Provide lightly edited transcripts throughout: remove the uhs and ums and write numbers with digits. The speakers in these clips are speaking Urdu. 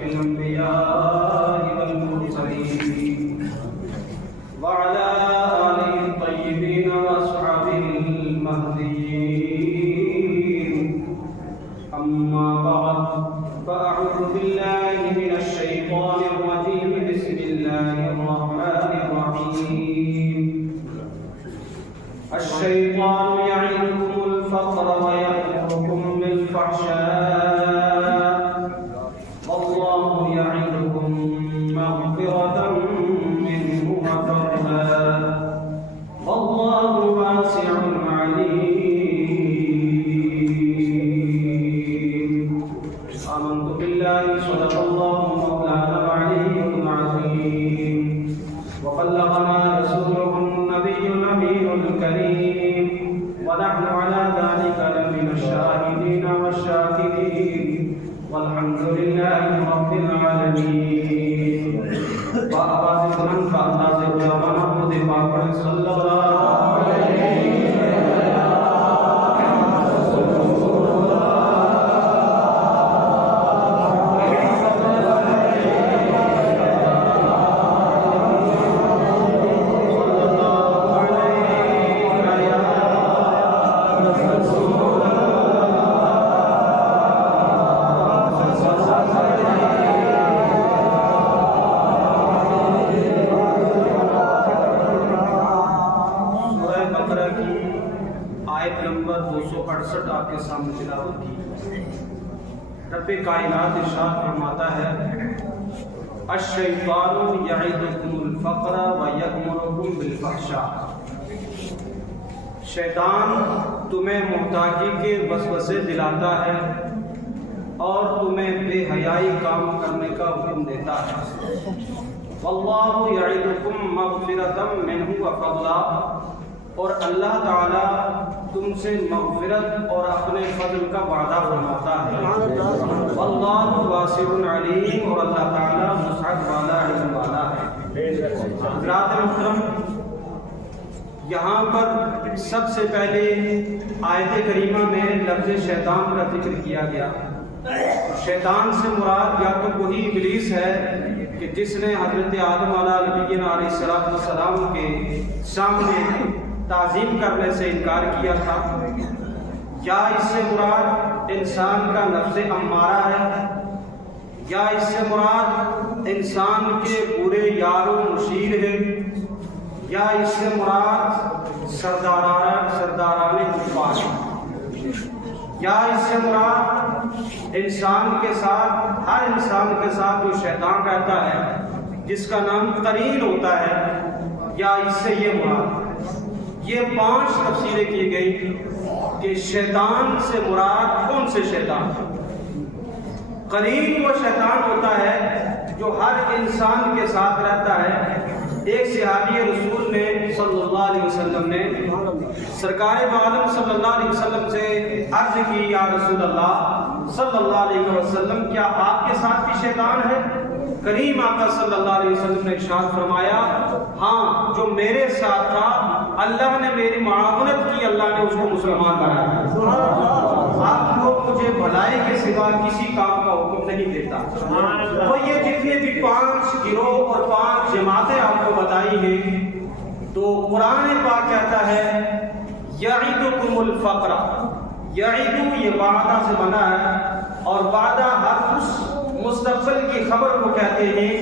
الأنبياء والمرسلين وعلى آله الطيبين وأصحابه المهديين. أما بعد فأعوذ بالله من الشيطان الرجيم. بسم الله الرحمن الرحيم. الشيطان يعدكم الفقر ويأمركم بالفحشاء والله يعدكم مغفرة منه وفضلا والله واسع عليم. آمنت بالله صدق الله مولانا العلي العظيم وبلغنا رسوله النبي الأمين الكريم ونحن على ذلك لمن الشاهدين والشاكرين والحمد لله رب العالمين. وآواز بلند کا انداز غلامانہ محمد پاک صلی اللہ آپ کے سامنے تلاوت کی. رب کائنات ارشاد فرماتا ہے الشیطان یعدکم الفقر ویأمرکم بالفحشاء. شیطان تمہیں محتاجی کے وسوسے دلاتا ہے اور تمہیں بے حیائی کام کرنے کا حکم دیتا ہے. واللہ یعدکم مغفرۃ منہ وفضلا. اور اللہ تعالیٰ تم سے مغفرت اور اپنے فضل کا وعدہ فرماتا ہے. واللہ واسع علیم. اور اللہ تعالیٰ وسعت والا علم والا ہے. حضرات محترم، یہاں پر سب سے پہلے آیت کریمہ میں لفظ شیطان کا ذکر کیا گیا. شیطان سے مراد یا تو وہی ابلیس ہے کہ جس نے حضرت آدم علیہ السلام کے سامنے تعظیم کرنے سے انکار کیا تھا، یا اس سے مراد انسان کا نفس امارہ ہے، یا اس سے مراد انسان کے برے یار و مشیر ہے، یا اس سے مراد سرداران کفار، یا اس سے مراد انسان کے ساتھ، ہر انسان کے ساتھ جو شیطان رہتا ہے جس کا نام قرین ہوتا ہے، یا اس سے یہ مراد. یہ 5 تفسیریں کی گئی کہ شیطان سے مراد کون سے شیطان. قرین وہ شیطان ہوتا ہے جو ہر انسان کے ساتھ رہتا ہے. ایک صحابی رسول نے صلی اللہ علیہ وسلم نے سرکار عالم صلی اللہ علیہ وسلم سے عرض کی، یا رسول اللہ صلی اللہ علیہ وسلم کیا آپ کے ساتھ بھی شیطان ہے؟ کریم آقا صلی اللہ علیہ وسلم نے ارشاد فرمایا ہاں، جو میرے ساتھ تھا اللہ نے میری معاونت کی، اللہ نے اس کو مسلمان بنایا. آپ لوگ مجھے بھلائی کے سوا کسی کام کا حکم نہیں دیتا. تو یہ جتنے بھی 5 گروہ اور 5 جماعتیں آپ کو بتائی ہیں، تو قرآن پاک کہتا ہے یعدکم الفقر. یعدو یہ وعدہ سے بنا ہے، اور وعدہ ہر اس مستقبل کی خبر کو کہتے ہیں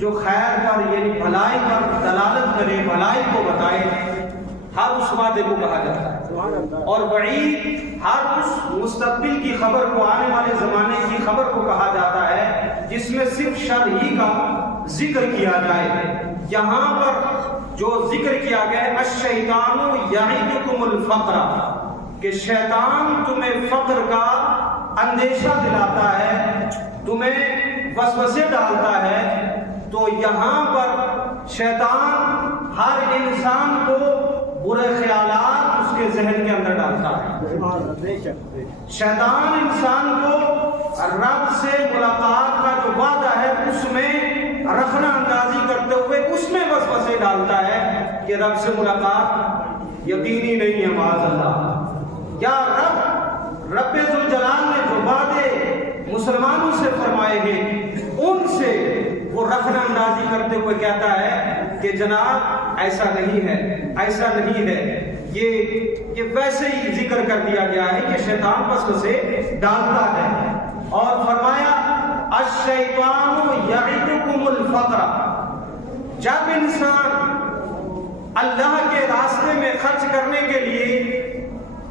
جو خیر پر یعنی بھلائی پر دلالت کرے، بھلائی کو بتائے، ہر اس وعدے کو کہا جاتا ہے. اور وعید ہر اس مستقبل کی خبر کو، آنے والے زمانے کی خبر کو کہا جاتا ہے جس میں صرف شر ہی کا ذکر کیا جائے. یہاں پر جو ذکر کیا گیا ہے الشیطان یعدکم الفقر، کہ شیطان تمہیں فقر کا اندیشہ دلاتا ہے، تمہیں وسوسے ڈالتا ہے. تو یہاں پر شیطان ہر انسان کو برے خیالات اس کے ذہن کے اندر ڈالتا ہے. شیطان انسان کو رب سے ملاقات کا جو وعدہ ہے اس میں رخنہ اندازی کرتے ہوئے اس میں وسوسے ڈالتا ہے کہ رب سے ملاقات یقینی نہیں ہے معاذ اللہ. یا رب ذوالجلال نے جو وعدے مسلمانوں سے فرمائے ہیں کرتے ہوئے کہتا ہے کہ جناب ایسا نہیں ہے، ایسا نہیں ہے، یہ ویسے ہی ذکر کر دیا گیا ہے کہ شیطان وسوسے ڈالتا ہے۔ اور فرمایا الشیطان یعدکم الفقر، جب انسان اللہ کے راستے میں خرچ کرنے کے لیے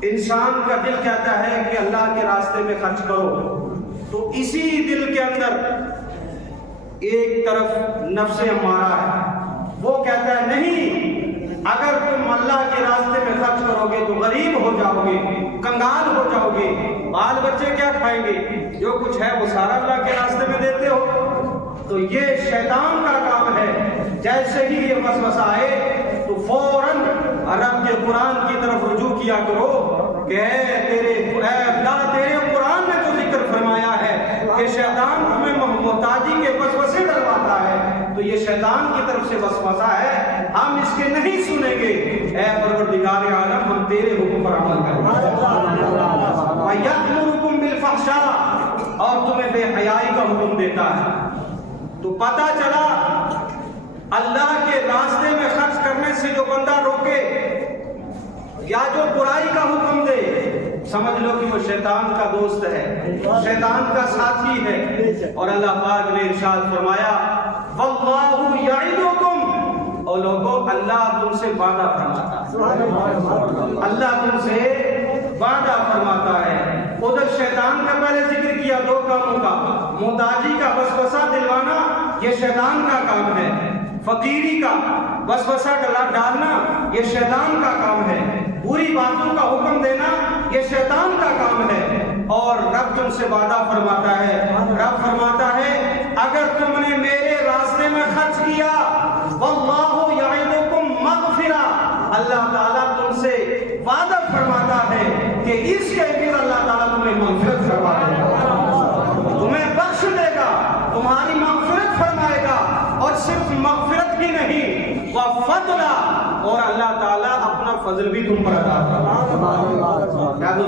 انسان کا دل کہتا ہے کہ اللہ کے راستے میں خرچ کرو، تو اسی دل کے اندر ایک طرف نفس امارہ ہے، وہ کہتا ہے نہیں، اگر تم اللہ کے راستے میں خرچ کرو گے تو غریب ہو جاؤ گے، کنگال ہو جاؤ گے، بال بچے کیا کھائیں گے، جو کچھ ہے وہ سارا اللہ کے راستے میں دیتے ہو۔ تو یہ شیطان کا کام ہے، جیسے ہی یہ وسوسہ آئے تو فوراً رب کے قرآن کی طرف رجوع کیا کرو کہ اے اللہ تیرے قرآن میں تو ذکر فرمایا ہے کہ شیطان تمہیں محتاجی کے وسوسے ڈلواتا ہے، تو یہ شیطان کی طرف سے وسوسہ ہے، ہم اس کے نہیں سنیں گے، اے پروردگار عالم ہم تیرے حکم پر عمل کریں گے۔ وَيَأْمُرُكُمْ بِالْفَحْشَاءِ، اور تمہیں بے حیائی کا حکم دیتا ہے۔ تو پتہ چلا اللہ کے راستے میں خرچ کرنے سے جو بندہ روکے یا جو برائی کا حکم دے، سمجھ لو کہ وہ شیطان کا دوست ہے، شیطان کا ساتھی ہے۔ اور اللہ پاک نے ارشاد فرمایا وَاللَّهُ يَعِدُكُمْ، اور لوگوں اللہ تم سے وعدہ فرماتا ہے، اللہ تم سے وعدہ فرماتا ہے۔ ادھر شیطان کا پہلے ذکر کیا دو کاموں کا، محتاجی کا وسوسہ دلوانا یہ شیطان کا کام ہے، فقیری کا وسوسہ ڈالنا یہ شیطان کا کام ہے، بری باتوں کا حکم دینا یہ شیطان کا کام ہے۔ اور رب تم سے وعدہ فرماتا ہے، رب فرماتا ہے اگر تم نے میرے راستے میں خرچ کیا، واللہ یعدکم مغفرہ، اللہ تعالیٰ تم سے وعدہ فرماتا ہے کہ اس کے پھر اللہ تعالیٰ تمہیں مغفرت فرما دے گا، تمہیں بخش دے گا، تمہاری مغفرت فرمائے گا، اور صرف مغفرت ہی نہیں وَفَضْلًا، اور اللہ تعالیٰ اپنا فضل بھی تم پر عطا فرمائے گا۔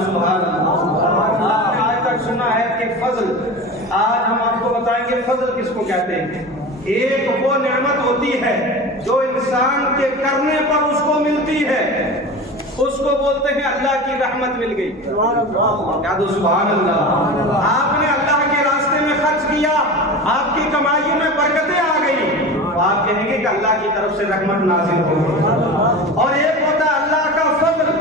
سبحان اللہ۔ آپ نے آج تک سنا ہے کہ فضل، آج ہم آپ کو بتائیں گے فضل کس کو کہتے ہیں۔ ایک وہ نعمت ہوتی ہے جو انسان کے کرنے پر اس کو ملتی ہے، اس کو بولتے ہیں اللہ کی رحمت مل گئی۔ کہہ دو سبحان اللہ۔ آپ نے اللہ کے راستے میں خرچ کیا، آپ کی کمائیوں میں برکتیں آ گئی، تو آپ کہیں گے کہ اللہ کی طرف سے رحمت نازل ہو گئی۔ اور ایک ہوتا ہے اللہ کا فضل،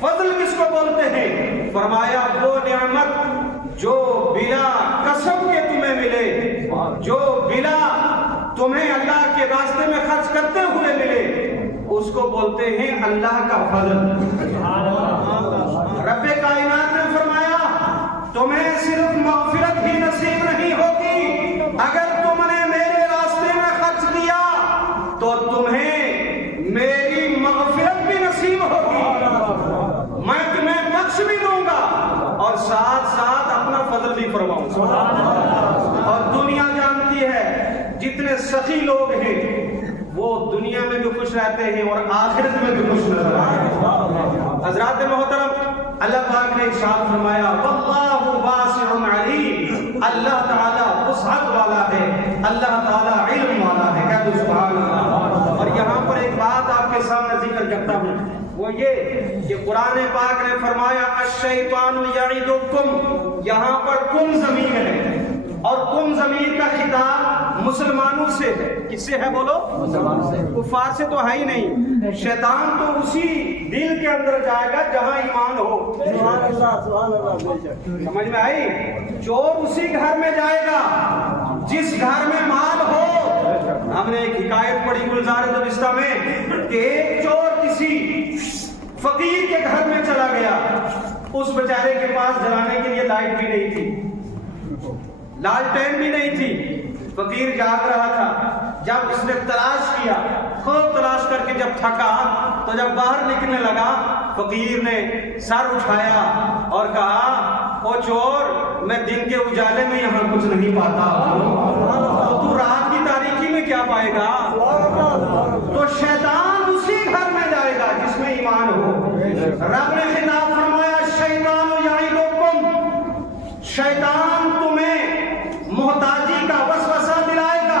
فضل کس کو بولتے ہیں؟ فرمایا وہ نعمت جو بلا کسب کے تمہیں ملے، جو بلا تمہیں اللہ کے راستے میں خرچ کرتے ہوئے ملے، اس کو بولتے ہیں اللہ کا فضل۔ رب کائنات نے فرمایا تمہیں صرف مغفرت ہی نصیب نہیں ہوگی، اگر تم نے میرے راستے میں خرچ کیا تو تمہیں میری مغفرت بھی نصیب ہوگی، میں تمہیں بخش بھی دوں گا اور ساتھ ساتھ اپنا فضل بھی فرماؤں گا۔ اور دنیا جانتی ہے جتنے سخی لوگ ہیں وہ دنیا میں بھی خوش رہتے ہیں اور آخرت میں بھی خوش نظر آتے ہیں۔ حضرات محترم، اللہ پاک نے ارشاد فرمایا واللہ واسع علیم، اللہ تعالیٰ وسعت والا ہے، اللہ تعالیٰ علم والا ہے۔ کہہ دو سبحان اللہ۔ اور یہاں پر ایک بات آپ کے سامنے ذکر کرتا ہوں، وہ یہ کہ قرآن پاک نے فرمایا الشیطان یعدکم، یہاں پر کم ضمیر ہے، اور کم ضمیر کا خطاب مسلمانوں سے ہے۔ کس سے ہے بولو؟ کفار سے تو ہے ہی نہیں۔ شیطان تو اسی دل کے اندر جائے گا جہاں ایمان ہو، سمجھ میں آئی؟ چور اسی گھر میں جائے گا جس گھر میں مال ہو۔ ہم نے ایک حکایت پڑھی گلزار دبستہ میں کہ ایک چور کسی فقیر کے گھر میں چلا گیا، اس بیچارے کے پاس جلانے کے لیے لائٹ بھی نہیں تھی، لالٹین بھی نہیں تھی، فقیر جاگ رہا تھا۔ جب اس نے تلاش کیا، خوب تلاش کر کے جب تھکا تو جب باہر نکلنے لگا، فقیر نے سر اٹھایا اور کہا او چور، میں دن کے اجالے میں یہاں کچھ نہیں پاتا، تو رات کی تاریکی میں کیا پائے گا؟ تو شیطان اسی گھر میں جائے گا جس میں ایمان ہو۔ رب نے خطاب فرمایا شیطان یعدکم، شیطان تمہیں محتاجی کا وسوسہ دلائے گا،